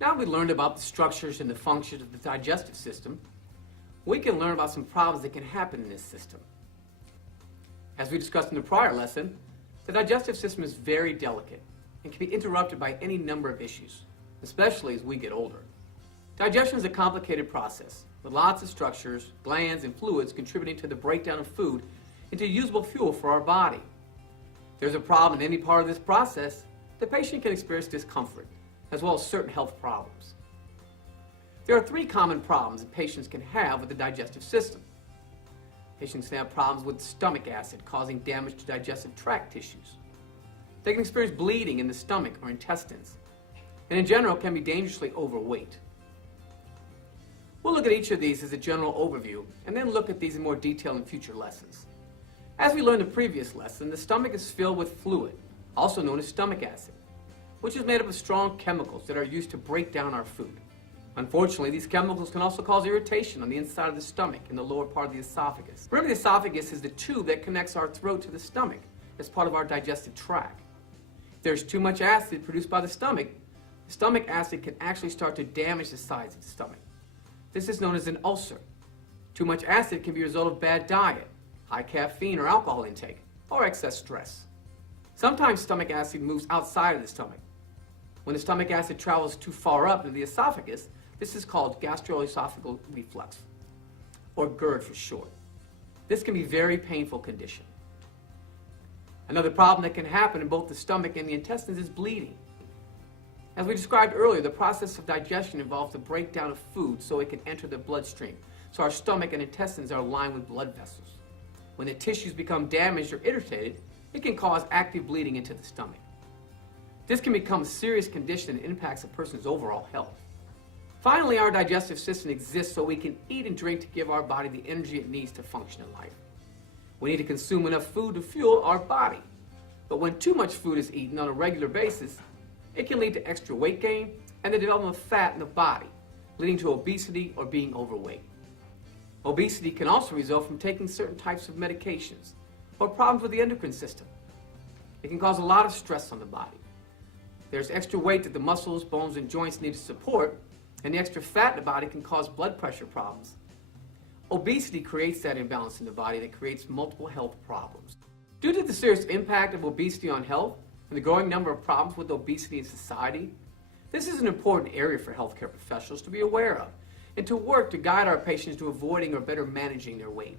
Now we learned about the structures and the functions of the digestive system, we can learn about some problems that can happen in this system. As we discussed in the prior lesson, the digestive system is very delicate and can be interrupted by any number of issues, especially as we get older. Digestion is a complicated process with lots of structures, glands, and fluids contributing to the breakdown of food into usable fuel for our body. If there's a problem in any part of this process, the patient can experience discomfort, as well as certain health problems. There are three common problems that patients can have with the digestive system. Patients can have problems with stomach acid causing damage to digestive tract tissues. They can experience bleeding in the stomach or intestines, and in general can be dangerously overweight. We'll look at each of these as a general overview, and then look at these in more detail in future lessons. As we learned in the previous lesson, the stomach is filled with fluid, also known as stomach acid, which is made up of strong chemicals that are used to break down our food. Unfortunately, these chemicals can also cause irritation on the inside of the stomach in the lower part of the esophagus. Remember, the esophagus is the tube that connects our throat to the stomach as part of our digestive tract. If there's too much acid produced by the stomach acid can actually start to damage the sides of the stomach. This is known as an ulcer. Too much acid can be a result of bad diet, high caffeine or alcohol intake, or excess stress. Sometimes stomach acid moves outside of the stomach. When the stomach acid travels too far up into the esophagus, this is called gastroesophageal reflux, or GERD for short. This can be a very painful condition. Another problem that can happen in both the stomach and the intestines is bleeding. As we described earlier, the process of digestion involves the breakdown of food so it can enter the bloodstream, so our stomach and intestines are lined with blood vessels. When the tissues become damaged or irritated, it can cause active bleeding into the stomach. This can become a serious condition that impacts a person's overall health. Finally, our digestive system exists so we can eat and drink to give our body the energy it needs to function in life. We need to consume enough food to fuel our body. But when too much food is eaten on a regular basis, it can lead to extra weight gain and the development of fat in the body, leading to obesity or being overweight. Obesity can also result from taking certain types of medications or problems with the endocrine system. It can cause a lot of stress on the body. There's extra weight that the muscles, bones, and joints need to support, and the extra fat in the body can cause blood pressure problems. Obesity creates that imbalance in the body that creates multiple health problems. Due to the serious impact of obesity on health and the growing number of problems with obesity in society, this is an important area for healthcare professionals to be aware of and to work to guide our patients to avoiding or better managing their weight.